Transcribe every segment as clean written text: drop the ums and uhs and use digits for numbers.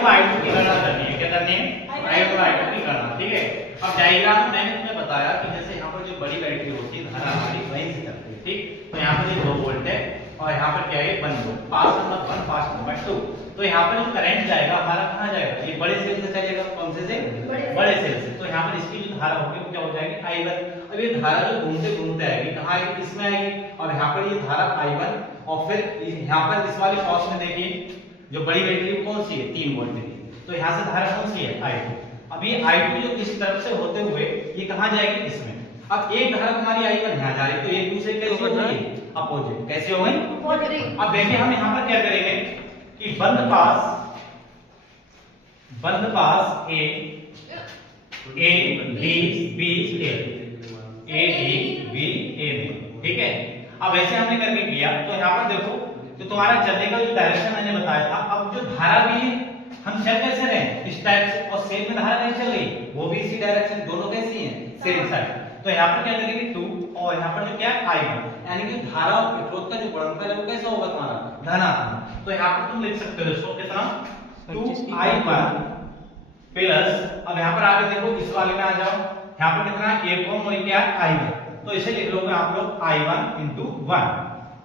I1 व I2 की गणना करनी है। क्या करनी है? I1 व I2 की गणना। ठीक है, अब डायग्राम में मैंने तुम्हें बताया कि जैसे यहाँ पर जो बड़ी बैटरी होती है धारा हमारी वहीं से चलती है। ठीक, तो यहाँ पर ये 2 वोल्ट है और यहाँ पर क्या है 1 वोल्ट, पास नंबर 1 पास नंबर 2। तो यहाँ पर जो करंट जाएगा हमारा कहाँ जाएगा? ये बड़े सेल से चलेगा। कौन से? बड़े सेल से। तो यहाँ पर इसकी जो धारा होगी वो क्या हो जाएगी? I1। अब ये धारा जो घूमते घूमते आएगी कहाँ आएगी? इसमें आएगी और यहाँ पर ये धारा I1 और फिर यहाँ पर इस वाले कॉस में देखिए जो बड़ी बैटरी कौन सी है? 3 वोल्ट की। तो यहाँ से धारा कौन सी है? I2। अब ये I2 जो इस तरफ से होते हुए ये कहाँ जाएगी? इसमें। अब एक धारा तुम्हारी I1 यहाँ जा रही है तो एक दूसरे कैसे हो गई? अपोजिट। कैसे हो गई? अब देखिए हम यहाँ पर क्या करेंगे कि बंद पास A B B A D B A में। ठीक है, अब ऐसे हमने करके किया तो यहाँ पर देखो तो तुम्हारा चलने का जो डायरेक्शन मैंने बताया था, अब जो धारा भी है हम चल कैसे रहे हैं? इस टाइप से, और सेम में धारा नहीं चल रही वो भी इसी डायरेक्शन, दोनों कैसी हैं? Same side. तो यहाँ पर क्या करेंगे 2 और यहाँ पर जो क्या है I1, यानी कि धारा और प्रतिरोध का जो गुणनफल है वो कैसा होगा तुम्हारा? धनात्मक। तो यहाँ पर तुम लिख सकते हो इसको कितना? 2I1 प्लस, अब यहाँ पर आगे देखो इस वाले में आ जाओ, यहाँ पर कितना 1 ओम और क्या है I1, तो इसे लिख लोगे आप लोग I1 × 1।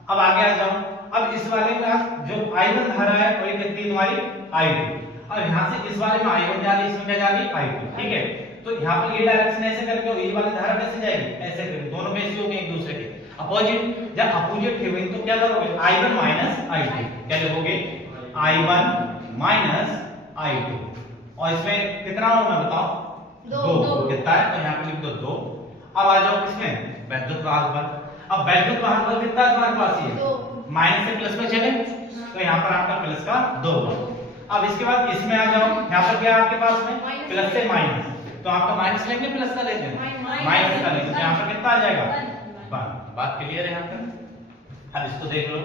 अब आगे आ जाओ, अब इस वाले में जो I1 धारा है वो कितनी तुम्हारी? I2। अब यहाँ से इस वाले में I1 जा रही है, इसमें क्या जा रही है? I2। ठीक है, तो यहाँ पर ये डायरेक्शन ऐसे करके और ये वाली धारा कैसे जाएगी? ऐसे करके, दोनों कैसे होंगे? एक दूसरे के अपोजिट। जब अपोजिट थे तो क्या करोगे? I1 - I2 क्या लिखोगे? I1 - I2। और इसमें कितना होगा बताओ? 2 कितना है? तो यहाँ पे लिख दो 2। अब आ जाओ किसमें? वैद्युत वाहक बल। अब वैद्युत वाहक बल कितना है तुम्हारे पास? ये माइनस से प्लस में चले तो यहाँ पर आपका प्लस का 2। अब इसके बाद इसमें आ जाओ, यहाँ पर क्या है आपके पास में? प्लस से माइनस, तो आपका माइनस लेंगे प्लस का लेंगे? माइनस का लेंगे, तो यहाँ पर कितना आ जाएगा? 1। बात क्लियर है यहाँ पर? अब इसको देख लो,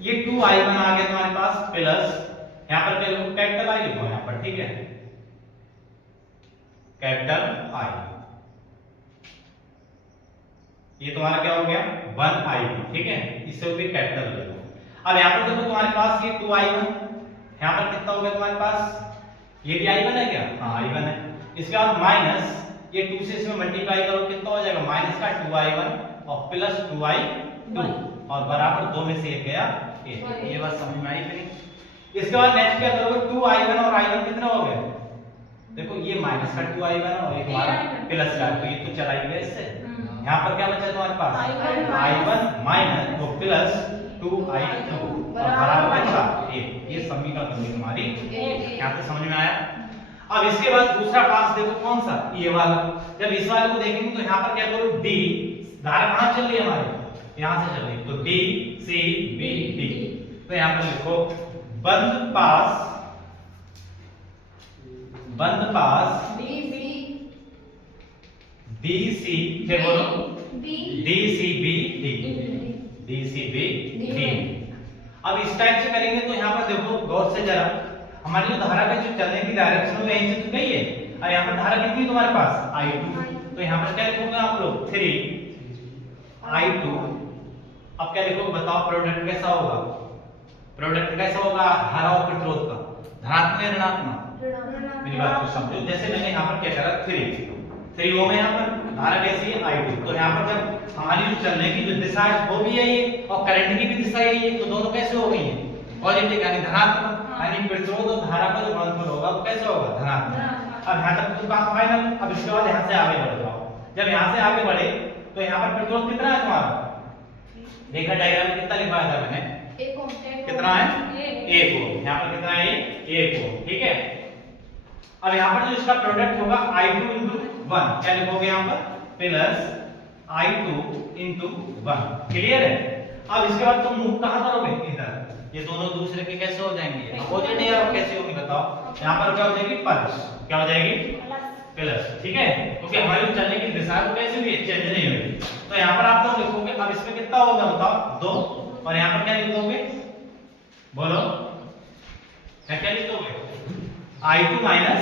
ये 2I1 आ गया तुम्हारे पास प्लस, यहाँ पर क्या लिखो? कैपिटल I लिखो यहाँ पर। ठीक है, कैपिटल I, ये तुम्हारा क्या हो गया? 1I1। ठीक है, इससे भी कैपिटल लिखो। अब यहाँ पर देखो तुम्हारे पास ये 2I1, यहाँ पर कितना हो गया तुम्हारे पास? ये भी I1 है क्या? हाँ I1 है। इसके बाद माइनस ये 2 से इसमें मल्टीप्लाई करो कितना हो जाएगा? माइनस का 2I1 और प्लस 2I2 और बराबर 2 में से 1 गया 1। ये बात समझ में आई कि नहीं? इसके बाद नेक्स्ट क्या करोगे? 2I1 और I1 कितना हो गया? देखो ये माइनस का 2I1 और एक हमारा प्लस का, तो ये तो चला ही गया इससे। यहाँ पर क्या बचा तुम्हारे पास? I1 माइनस वो प्लस 2I2 और बराबर कितना? 1। ये समीकरण बनी तुम्हारी। यहाँ पे समझ में आया? अब इसके बाद दूसरा पास देखो कौन सा? ये वाला। जब इस वाले को देखेंगे तो यहाँ पर क्या करो? D धारा कहाँ चल रही है हमारी? यहाँ से चल रही है, तो D C B D। तो यहाँ पर लिखो बंद पास DC, क्या बोलो? DCBD। अब इस टाइप से करेंगे तो यहाँ पर देखो गौर से जरा, हमारी जो धारा का जो चलने की डायरेक्शन है यहीं से तो गई है, और यहाँ पर धारा कितनी तुम्हारे पास? I2। तो यहाँ पर क्या लिखोगे आप लोग? 3I2। अब क्या लिखोगे बताओ? प्रोडक्ट कैसा होगा? प्रोडक्ट कैसा होगा? धारा और प्रतिरोध का धनात्मक या ऋणात्मक? मेरी बात को समझो। जैसे मैंने यहाँ पर क्या करा 3 ओम है, यहाँ पर धारा कैसी है? I2। तो यहाँ पर जब हमारी जो चलने की जो दिशा है वो भी यही है और करंट की भी दिशा यही है, तो दोनों कैसे हो गई हैं? पॉजिटिव यानी धनात्मक, यानी प्रतिरोध और धारा का जो गुणनफल होगा वो कैसे होगा? धनात्मक। अब यहाँ तक तो काम फाइनल। अब इसके बाद यहाँ से आगे बढ़ जाओ। जब यहाँ से आगे बढ़े तो यहाँ पर प्रतिरोध कितना है तुम्हारा? देखा डायग्राम में कितना लिखवाया था मैंने? कितना है? 1 ओम। यहाँ पर कितना है? 1 ओम। ठीक है, अब यहाँ पर जो इसका प्रोडक्ट होगा I2 × 1, क्या लिखोगे यहाँ पर? Plus I2 × 1। क्लियर है? अब इसके बाद तुम मूव कहाँ करोगे? इधर। ये दोनों दूसरे के कैसे हो जाएंगे? अपोजिट है यार, कैसे होगी बताओ? यहाँ पर क्या हो जाएगी? प्लस। क्या हो जाएगी? प्लस। ठीक है, क्योंकि हमारी चलने की दिशा तो कैसे भी चेंज नहीं होगी। तो यहाँ पर आप लोग लिखोगे, अब इसमें कितना होगा बताओ? 2। और यहाँ पर क्या लिख दोगे? बोलो क्या लिख दोगे? I2 - I1।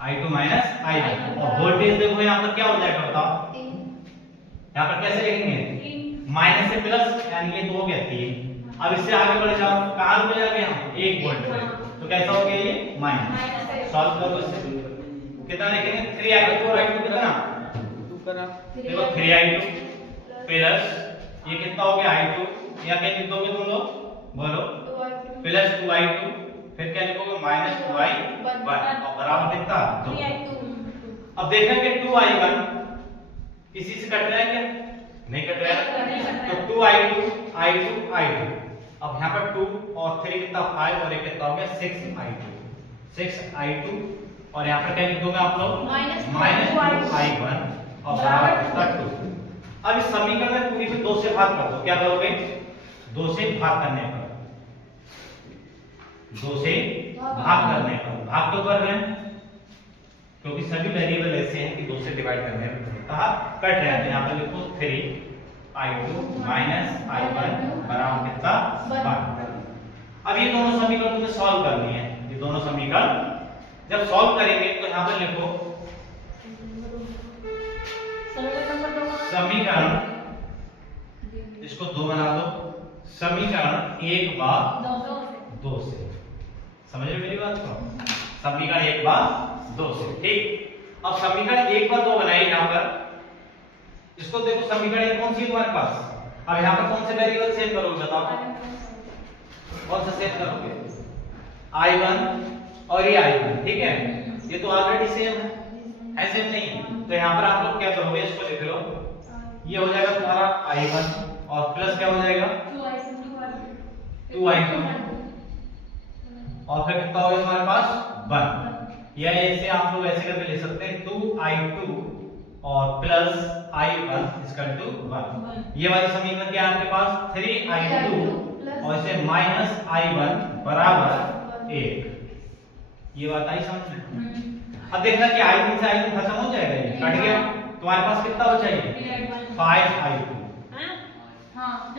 I2 - I1। और वोल्टेज देखो यहाँ पर क्या हो जाएगा बताओ? यहाँ पर कैसे लिखेंगे? माइनस से प्लस, यानी ये 2 हो गया 3। अब इससे आगे बढ़ जाओ, कहां रुक जाओगे? हम एक पॉइंट पे, तो कैसा हो गया ये माइनस। सॉल्व करो इससे, कितना लिखेंगे 3i2 और i2 कितना देखो 3i2 प्लस ये कितना हो गया i2, या क्या लिख दोगे तुम लोग बोलो प्लस 2i2, फिर क्या लिखोगे माइनस 2i1 और बराबर कितना 2। अब देखना कि 2i1 किसी से कट रहा है क्या, नहीं कट रहा है, तो 2i2 i2 i2, अब यहाँ पर 2 और 3 कितना 5 और ये कितना हो गया 6i2 और यहाँ पर क्या लिख दोगे आप लोग माइनस 2i1 और बराबर कितना 2। अब इस समीकरण में पूरी पे 2 से भाग कर दो, क्या करोगे 2 से भाग करने पर, 2 से भाग करने पर, भाग तो कर रहे हैं क्योंकि सभी वेरिएबल ऐसे हैं कि 2 से डिवाइड करने में कहा कट रहे हैं, तो यहाँ पर लिखो 3i2 माइनस i1 बराबर कितना 5। अब ये दोनों समीकरण तुम्हें सॉल्व करनी है, ये दोनों समीकरण जब सॉल्व करेंगे तो यहाँ पर लिखो समीकरण, इसको 2 बना दो, समीकरण 1/2 से, समझ रहे मेरी बात को, समीकरण 1/2 से, ठीक। अब समीकरण 1/2 बनाइए यहाँ पर, इसको देखो समीकरण 1 कौन सी है तुम्हारे पास, अब यहाँ पर कौन से वेरिएबल सेव करोगे बताओ, कौन सा सेव करोगे i1 और ये i1, ठीक है, ये तो ऑलरेडी सेम है सेम नहीं, तो यहाँ पर आप लोग क्या करोगे इसको लिख लो, ये हो जाएगा तुम्हारा i1 और प्लस क्या हो जाएगा 2i2 और फिर कितना होगा तुम्हारे पास 1, या ऐसे आप लोग ऐसे करके लिख सकते हैं 2i2 और प्लस i1 इक्वल टू 1। ये वाली समीकरण क्या है आपके पास 3i2 और इसे माइनस i1 बराबर 1, ये बात आई समझ में। अब देखना कि i1 से i2 खत्म हो जाएगा, ये कट गया, तुम्हारे पास कितना हो चाहिए 5i2,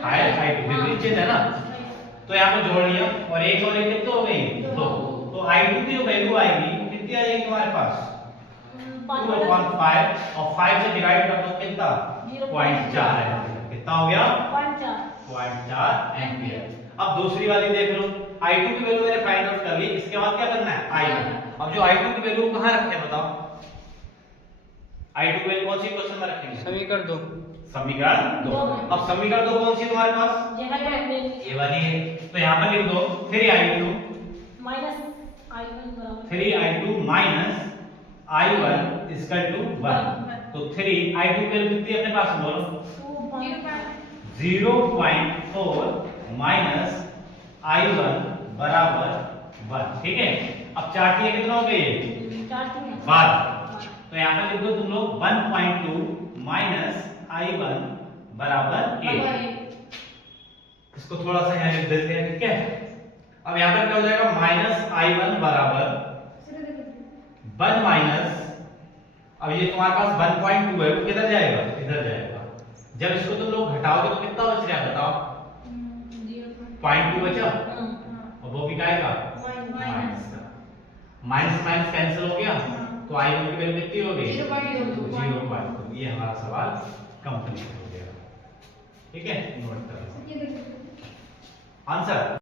5i2 विपरीत चिन्ह है ना, तो यहाँ पे जोड़ लिया और एक और एक कितने हो गई 2, तो i2 की जो वैल्यू आएगी वो कितनी आ जाएगी तुम्हारे पास 2/5 और 5 से डिवाइड कर दो कितना 0.4 है, कितना हो गया 0.4 एम्पियर। अब दूसरी वाली देख लो, i2 की वैल्यू मैंने फाइंड आउट कर ली, इसके बाद क्या करना है i1, अब जो i2 की वैल्यू कहां रखें बताओ, i2 की वैल्यू कौन सी क्वेश्चन में रखेंगे समीकरण 2, समीकरण 2। अब समीकरण 2 कौन सी है तुम्हारे पास ये वाली है, तो यहां पर लिख दो 3i2 minus i1 equal to 1, तो 3i2 की वैल्यू कितनी है अपने पास बोलो 0.4 माइनस i1 बराबर 1, ठीक है। अब 4 की कितना हो गई 12, तो यहाँ पर लिख दो तुम लोग 1.2 माइनस i1 बराबर 1, इसको थोड़ा सा यहाँ लिख देते हैं, ठीक है। अब यहाँ पर क्या हो जाएगा माइनस i1 बराबर 1 माइनस, अब ये तुम्हारे पास 1.2 है वो किधर जाएगा इधर जाएगा, जब इसको तुम लोग घटाओगे तो कितना बच रहा है बताओ 0.2 बचा, और वो भी क्या आएगा माइनस का, माइनस माइनस कैंसिल हो गया, तो i1 की वैल्यू कितनी हो गई 0.2, ये हमारा सवाल कंप्लीट हो गया, ठीक है, नोट कर लो आंसर।